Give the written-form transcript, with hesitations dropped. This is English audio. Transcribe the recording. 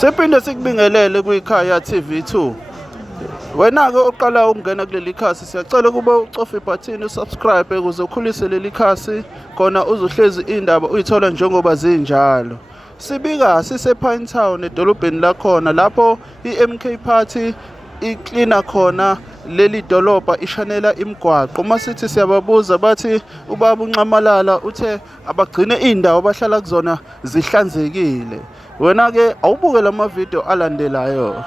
Siphinde sikubingelele kwikhaya TV2. Wena-ke oqala ukungena kuleli khasi siyacela ukuba ucofe ibhathini usubscribe ukuze ukhulise leli khasi khona uzohlezi indaba uyithola njengoba zinjalo. Sibika sise-Pinetown edolobheni lakhona lapho i-MK Party iklina khona leli dolobha ishanela imigwaqo. Uma sithi siyababuza bathi ubaba uNcamalala uthe abagcine iy'ndawo abahlala kuzona zihlanzekile. Wena-ke awubuke la mavidiyo alandelayo.